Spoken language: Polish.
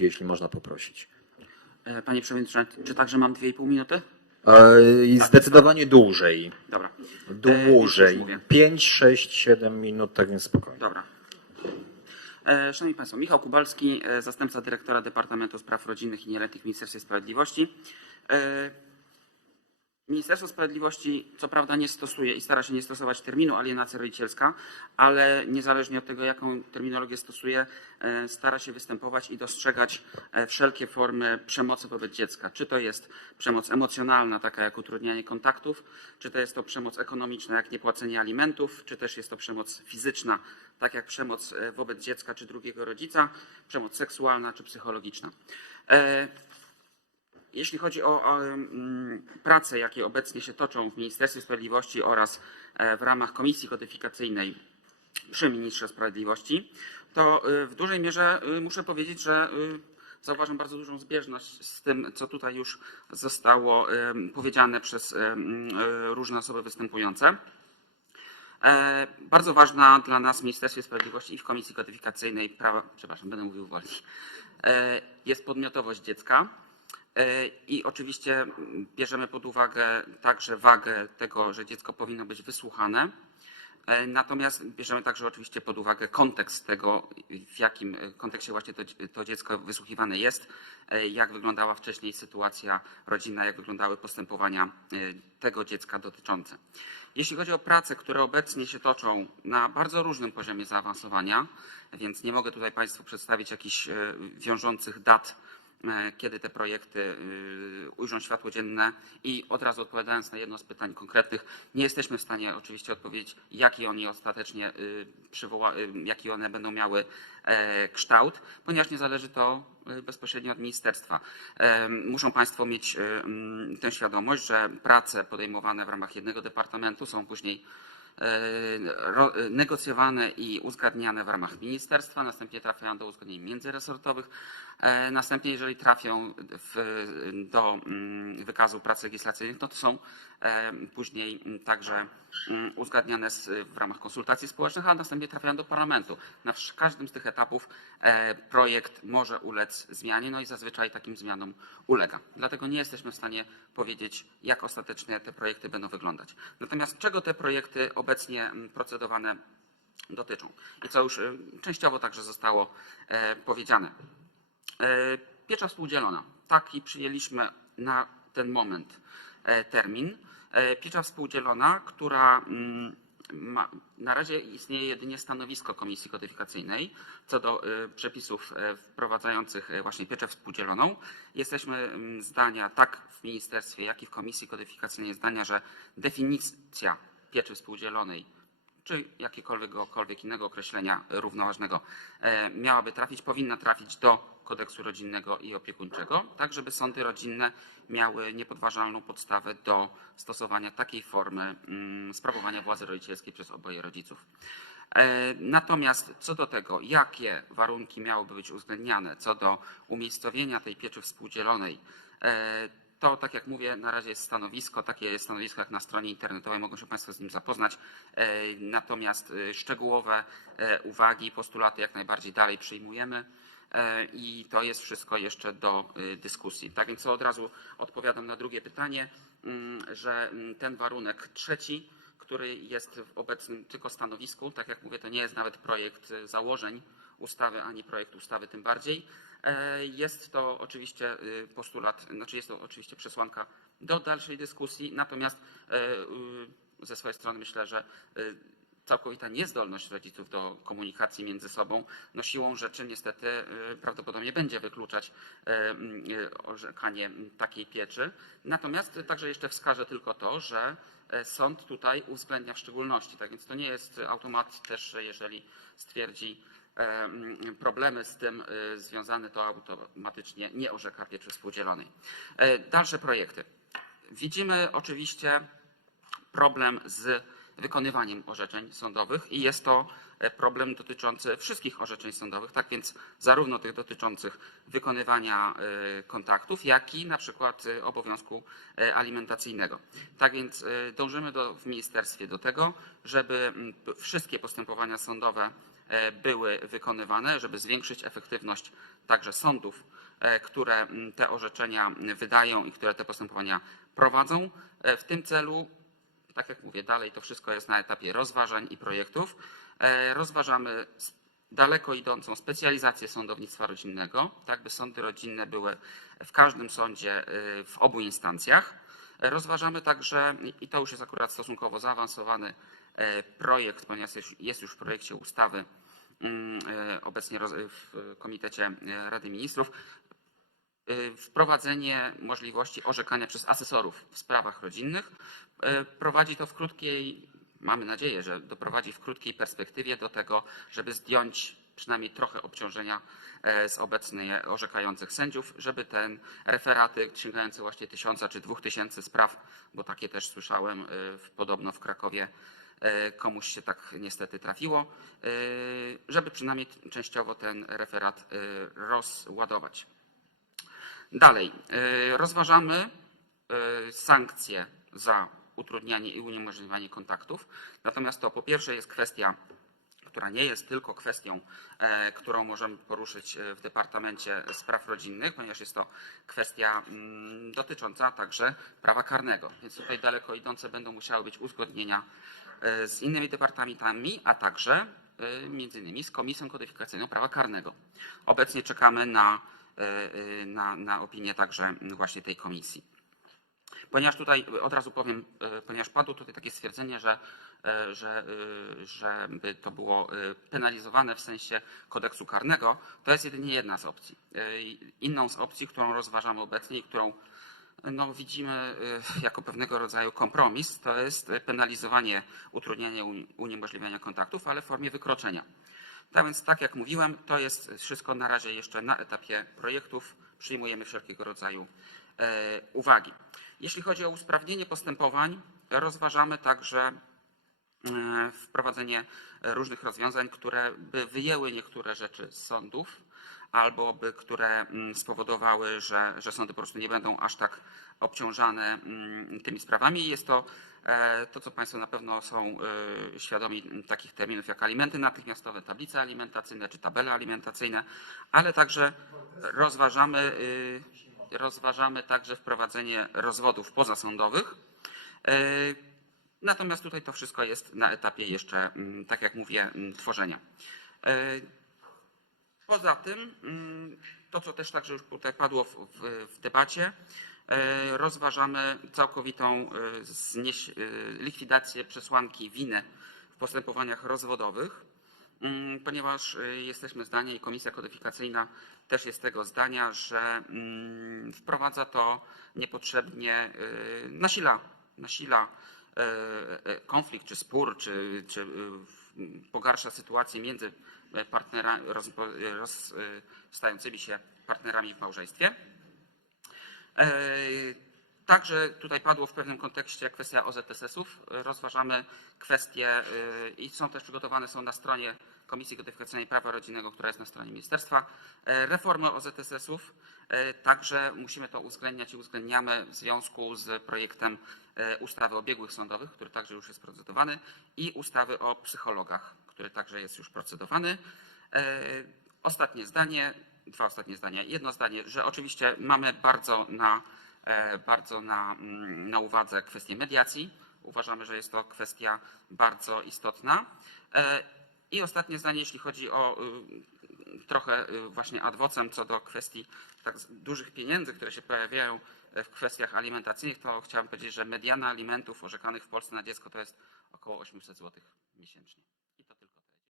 jeśli można poprosić. E, Panie Przewodniczący, czy także mam 2,5 minuty? E, i Zdecydowanie dłużej. Dobra. Dłużej. już mówię. 5, 6, 7 minut, tak więc spokojnie. Dobra. E, Szanowni Państwo, Michał Kubalski, e, zastępca dyrektora Departamentu Spraw Rodzinnych i Nieletnich w Ministerstwie Sprawiedliwości. E, Ministerstwo Sprawiedliwości co prawda nie stosuje i stara się nie stosować terminu alienacja rodzicielska, ale niezależnie od tego, jaką terminologię stosuje, e, stara się występować i dostrzegać e, wszelkie formy przemocy wobec dziecka. Czy to jest przemoc emocjonalna, taka jak utrudnianie kontaktów, czy to jest to przemoc ekonomiczna, jak niepłacenie alimentów, czy też jest to przemoc fizyczna, tak jak przemoc e, wobec dziecka czy drugiego rodzica, przemoc seksualna czy psychologiczna. Jeśli chodzi o, o mm, prace, jakie obecnie się toczą w Ministerstwie Sprawiedliwości oraz e, w ramach Komisji Kodyfikacyjnej przy Ministrze Sprawiedliwości, to y, w dużej mierze y, muszę powiedzieć, że y, zauważam bardzo dużą zbieżność z tym, co tutaj już zostało powiedziane przez różne osoby występujące. E, Bardzo ważna dla nas w Ministerstwie Sprawiedliwości i w Komisji Kodyfikacyjnej prawa, przepraszam, będę mówił wolniej, e, jest podmiotowość dziecka. E, I oczywiście mm, bierzemy pod uwagę także wagę tego, że dziecko powinno być wysłuchane. E, Natomiast bierzemy także oczywiście pod uwagę kontekst tego, w jakim e, kontekście właśnie to, to dziecko wysłuchiwane jest, jak wyglądała wcześniej sytuacja rodzinna, jak wyglądały postępowania tego dziecka dotyczące. Jeśli chodzi o prace, które obecnie się toczą na bardzo różnym poziomie zaawansowania, więc nie mogę tutaj Państwu przedstawić jakichś wiążących dat, kiedy te projekty y, ujrzą światło dzienne i od razu odpowiadając na jedno z pytań konkretnych, nie jesteśmy w stanie oczywiście odpowiedzieć, jaki oni ostatecznie y, przywoła, y, jaki one będą miały e, kształt, ponieważ nie zależy to bezpośrednio od ministerstwa. E, Muszą Państwo mieć tę świadomość, że prace podejmowane w ramach jednego departamentu są później e, negocjowane i uzgadniane w ramach ministerstwa, następnie trafiają do uzgodnień międzyresortowych, e, następnie jeżeli trafią w, do mm, wykazu prac legislacyjnych, no to są e, później także mm, uzgadniane w ramach konsultacji społecznych, a następnie trafiają do parlamentu. Na każdym z tych etapów e, projekt może ulec zmianie, no i zazwyczaj takim zmianom ulega. Dlatego nie jesteśmy w stanie powiedzieć, jak ostatecznie te projekty będą wyglądać. Natomiast czego te projekty obecnie mm, procedowane dotyczą i co już y, częściowo także zostało e, powiedziane. E, Piecza współdzielona. Taki przyjęliśmy na ten moment e, termin. Piecza współdzielona, która mm, ma, na razie istnieje jedynie stanowisko Komisji Kodyfikacyjnej co do e, przepisów wprowadzających właśnie pieczę współdzieloną. Jesteśmy mm, zdania, tak w ministerstwie, jak i w Komisji Kodyfikacyjnej, zdania, że definicja pieczy współdzielonej czy jakiekolwiek innego określenia równoważnego e, miałaby trafić, powinna trafić do kodeksu rodzinnego i opiekuńczego, tak żeby sądy rodzinne miały niepodważalną podstawę do stosowania takiej formy mm, sprawowania władzy rodzicielskiej przez oboje rodziców. E, Natomiast co do tego, jakie warunki miałyby być uwzględniane co do umiejscowienia tej pieczy współdzielonej, e, to, tak jak mówię, na razie jest stanowisko, takie jest stanowisko jak na stronie internetowej, mogą się Państwo z nim zapoznać. E, Natomiast e, szczegółowe e, uwagi, postulaty jak najbardziej dalej przyjmujemy i to jest wszystko jeszcze do dyskusji. Tak więc od razu odpowiadam na drugie pytanie, mm, że mm, ten warunek trzeci, który jest w obecnym tylko stanowisku, tak jak mówię, to nie jest nawet projekt założeń ustawy, ani projekt ustawy tym bardziej. E, Jest to oczywiście y, postulat, znaczy jest to oczywiście przesłanka do dalszej dyskusji, natomiast e, ze swojej strony myślę, że całkowita niezdolność rodziców do komunikacji między sobą, no siłą rzeczy niestety prawdopodobnie będzie wykluczać e, orzekanie takiej pieczy. Natomiast także jeszcze wskażę tylko to, że e, sąd tutaj uwzględnia w szczególności, tak więc to nie jest automat też, że jeżeli stwierdzi e, problemy z tym e, związane, to automatycznie nie orzeka pieczy współdzielonej. E, Dalsze projekty. Widzimy oczywiście problem z wykonywaniem orzeczeń sądowych i jest to e, problem dotyczący wszystkich orzeczeń sądowych, tak więc zarówno tych dotyczących wykonywania e, kontaktów, jak i na przykład e, obowiązku alimentacyjnego. Tak więc dążymy do, w ministerstwie do tego, żeby wszystkie postępowania sądowe były wykonywane, żeby zwiększyć efektywność także sądów, które te orzeczenia wydają i które te postępowania prowadzą. W tym celu tak jak mówię, dalej to wszystko jest na etapie rozważań i projektów. E, Rozważamy daleko idącą specjalizację sądownictwa rodzinnego, tak by sądy rodzinne były w każdym sądzie y, w obu instancjach. E, Rozważamy także, i to już jest akurat stosunkowo zaawansowany e, projekt, ponieważ jest- już w projekcie ustawy mm, e, obecnie w Komitecie e, Rady Ministrów, wprowadzenie możliwości orzekania przez asesorów w sprawach rodzinnych. Y, Prowadzi to w krótkiej, mamy nadzieję, że doprowadzi w krótkiej perspektywie do tego, żeby zdjąć przynajmniej trochę obciążenia e, z obecnie orzekających sędziów, żeby ten referaty sięgające właśnie tysiąca czy dwóch tysięcy spraw, bo takie też słyszałem y, podobno w Krakowie e, komuś się tak niestety trafiło, y, żeby przynajmniej częściowo ten referat y, rozładować. Dalej, y, rozważamy y, sankcje za utrudnianie i uniemożliwianie kontaktów. Natomiast to po pierwsze jest kwestia, która nie jest tylko kwestią, e, którą możemy poruszyć e, w Departamencie Spraw Rodzinnych, ponieważ jest to kwestia mm, dotycząca także prawa karnego. Więc tutaj daleko idące będą musiały być uzgodnienia e, z innymi departamentami, a także e, między innymi z Komisją Kodyfikacyjną Prawa Karnego. Obecnie czekamy na, e, e, na, na opinię także właśnie tej komisji. Ponieważ tutaj od razu powiem, e, ponieważ padło tutaj takie stwierdzenie, że, e, że, e, żeby to było e, penalizowane w sensie kodeksu karnego, to jest jedynie jedna z opcji. E, Inną z opcji, którą rozważamy obecnie i którą no, widzimy e, jako pewnego rodzaju kompromis, to jest penalizowanie utrudniania uniemożliwiania kontaktów, ale w formie wykroczenia. Tak więc, tak jak mówiłem, to jest wszystko na razie jeszcze na etapie projektów. Przyjmujemy wszelkiego rodzaju e, uwagi. Jeśli chodzi o usprawnienie postępowań, rozważamy także wprowadzenie różnych rozwiązań, które by wyjęły niektóre rzeczy z sądów, albo by, które mm, spowodowały, że, że sądy po prostu nie będą aż tak obciążane mm, tymi sprawami. Jest to e, to, co Państwo na pewno są e, świadomi takich terminów jak alimenty natychmiastowe, tablice alimentacyjne czy tabele alimentacyjne, ale także rozważamy, rozważamy także wprowadzenie rozwodów pozasądowych. Natomiast tutaj to wszystko jest na etapie jeszcze, mm, tak jak mówię, mm, tworzenia. E, Poza tym, mm, to co też także już tutaj padło w, w, debacie, e, rozważamy całkowitą e, likwidację przesłanki winy w postępowaniach rozwodowych, ponieważ jesteśmy zdania i Komisja Kodyfikacyjna też jest tego zdania, że wprowadza to niepotrzebnie, nasila, nasila konflikt, czy spór, czy, czy e, pogarsza sytuację między partnerami, rozstającymi się partnerami w małżeństwie. Także tutaj padło w pewnym kontekście kwestia OZSS-ów. Rozważamy kwestie e, i są też przygotowane, są na stronie Komisji Kodyfikacyjnej Prawa Rodzinnego, która jest na stronie ministerstwa, e, reformy OZSS-ów. E, Także musimy to uwzględniać i uwzględniamy w związku z projektem ustawy o biegłych sądowych, który także już jest procedowany i ustawy o psychologach, który także jest już procedowany. Ostatnie zdanie, dwa ostatnie zdania. Jedno zdanie, że oczywiście mamy bardzo na, bardzo na, mm, na uwadze kwestię mediacji. Uważamy, że jest to kwestia bardzo istotna. E, I ostatnie zdanie, jeśli chodzi o y, trochę y, właśnie ad vocem co do kwestii tak dużych pieniędzy, które się pojawiają e, w kwestiach alimentacyjnych, to chciałem powiedzieć, że mediana alimentów orzekanych w Polsce na dziecko to jest około 800 zł miesięcznie.